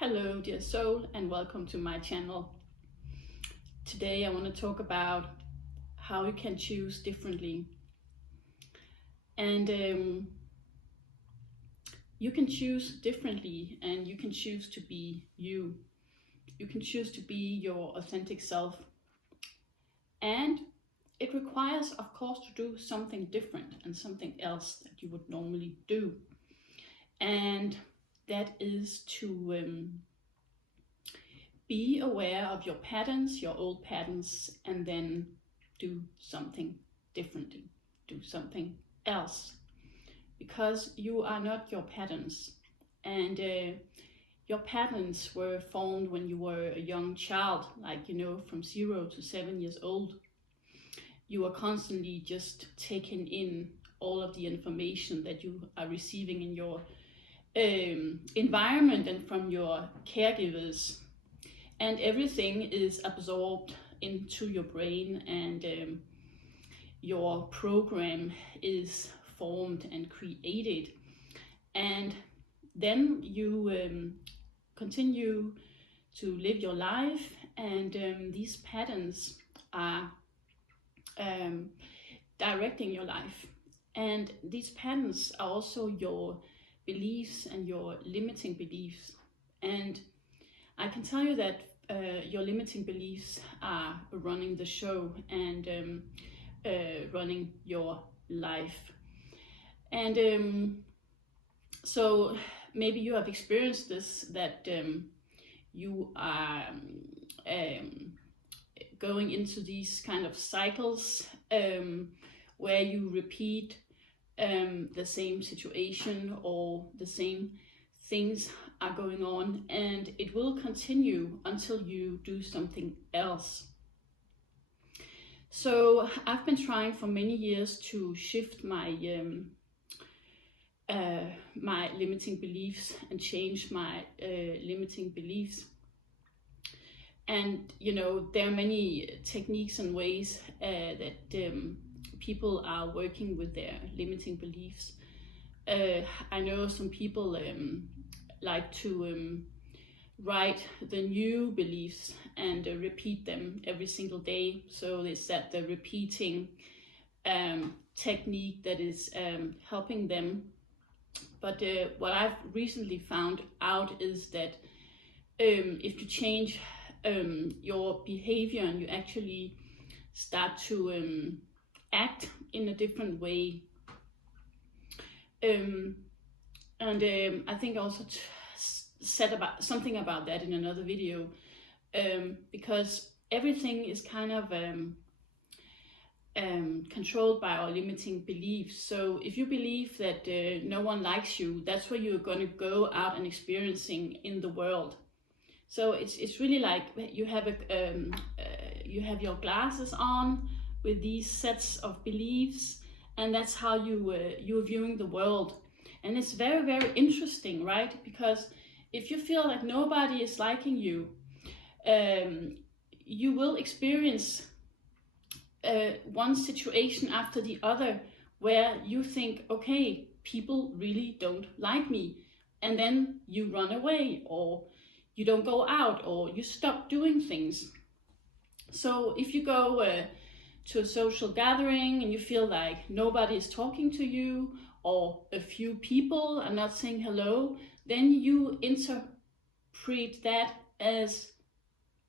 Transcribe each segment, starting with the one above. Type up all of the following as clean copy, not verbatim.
Hello dear soul, and welcome to my channel. Today I want to talk about how you can choose differently. And you can choose differently, and you can choose to be you. You can choose to be your authentic self. And it requires, of course, to do something different and something else that you would normally do. And that is to be aware of your patterns, your old patterns, and then do something differently, do something else. Because you are not your patterns. And your patterns were formed when you were a young child, like, from 0 to 7 years old. You are constantly just taking in all of the information that you are receiving in your environment and from your caregivers. And everything is absorbed into your brain, and your program is formed and created. And then you continue to live your life, and these patterns are directing your life. And these patterns are also your beliefs and your limiting beliefs. And I can tell you that your limiting beliefs are running the show and running your life. And so maybe you have experienced this, that you are going into these kind of cycles where you repeat the same situation, or the same things are going on, and it will continue until you do something else. So I've been trying for many years to shift my my limiting beliefs and change my limiting beliefs. And there are many techniques and ways that people are working with their limiting beliefs. I know some people like to write the new beliefs and repeat them every single day. So it's that the repeating technique that is helping them. But what I've recently found out is that if you change your behavior and you actually start to act in a different way, and I think I also said about something about that in another video, because everything is kind of controlled by our limiting beliefs. So if you believe that no one likes you, that's what you're going to go out and experiencing in the world. So it's really like you have you have your glasses on with these sets of beliefs, and that's how you're viewing the world. And it's very, very interesting, right? Because if you feel like nobody is liking you, you will experience one situation after the other where you think, okay, people really don't like me, and then you run away, or you don't go out, or you stop doing things. So if you go to a social gathering and you feel like nobody is talking to you, or a few people are not saying hello, then you interpret that as,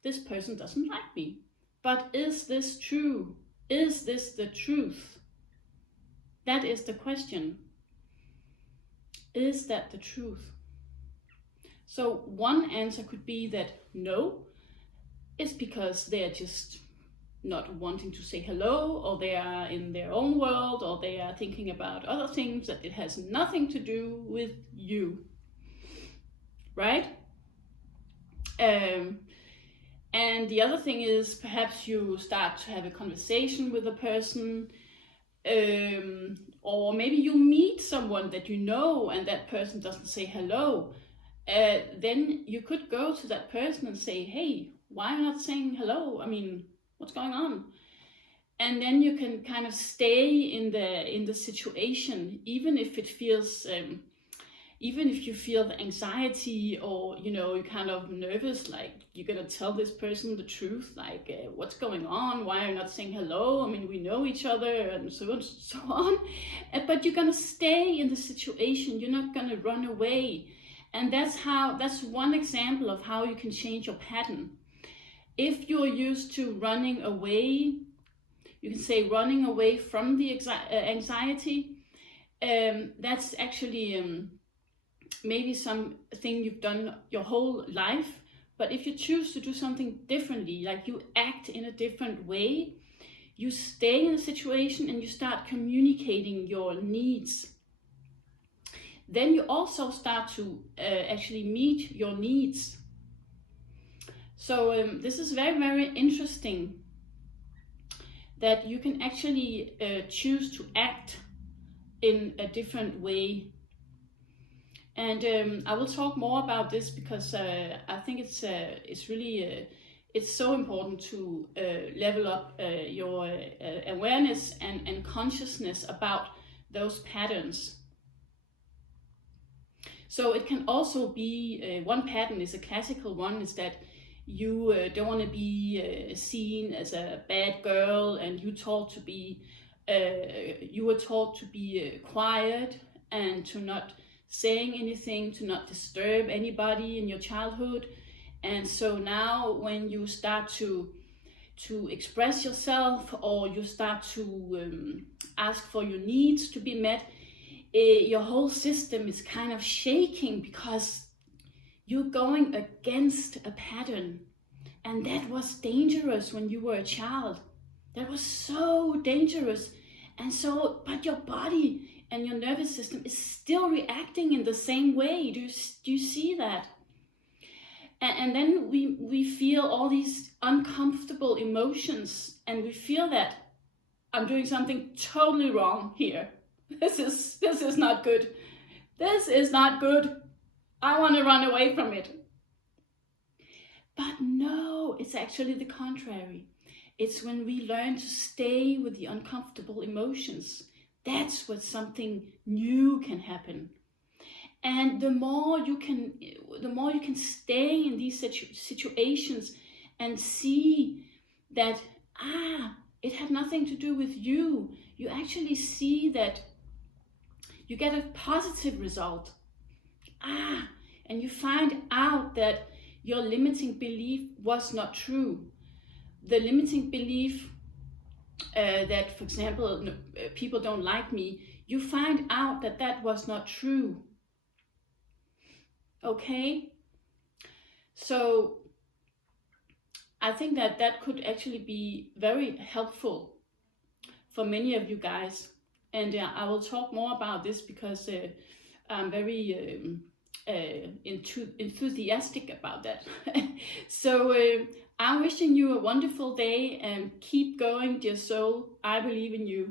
this person doesn't like me. But is this true? Is this the truth? That is the question. Is that the truth? So one answer could be that no, it's because they're just not wanting to say hello, or they are in their own world, or they are thinking about other things, that it has nothing to do with you, right? And the other thing is, perhaps you start to have a conversation with a person, or maybe you meet someone that you know and that person doesn't say hello. Then you could go to that person and say, hey, why am I not saying hello? I mean, what's going on? And then you can kind of stay in the situation, even if it feels even if you feel the anxiety, or you're kind of nervous, like you're gonna tell this person the truth, like what's going on, why are you not saying hello, I mean, we know each other, and so on and so on. But you're gonna stay in the situation, you're not gonna run away. And that's one example of how you can change your pattern. If you're used to running away, you can say running away from the anxiety, that's actually maybe something you've done your whole life. But if you choose to do something differently, like you act in a different way, you stay in a situation and you start communicating your needs, then you also start to actually meet your needs. So this is very, very interesting, that you can actually choose to act in a different way. And I will talk more about this, because I think it's really it's so important to level up your awareness and consciousness about those patterns. So it can also be, one pattern is a classical one, is that you don't want to be seen as a bad girl, and you were taught to be quiet and to not saying anything, to not disturb anybody in your childhood. And so now when you start to express yourself, or you start to ask for your needs to be met, your whole system is kind of shaking, because you're going against a pattern. And that was dangerous when you were a child. That was so dangerous. And so, but your body and your nervous system is still reacting in the same way. Do you see that? And then we feel all these uncomfortable emotions, and we feel that I'm doing something totally wrong here. This is not good. This is not good. I want to run away from it. But no, it's actually the contrary. It's when we learn to stay with the uncomfortable emotions, that's when something new can happen. And the more you can stay in these situations and see that, it had nothing to do with you. You actually see that you get a positive result. And you find out that your limiting belief was not true. The limiting belief that, for example, people don't like me, you find out that that was not true. Okay? So I think that could actually be very helpful for many of you guys. And I will talk more about this, because I'm very enthusiastic about that. So I'm wishing you a wonderful day, and keep going, dear soul. I believe in you.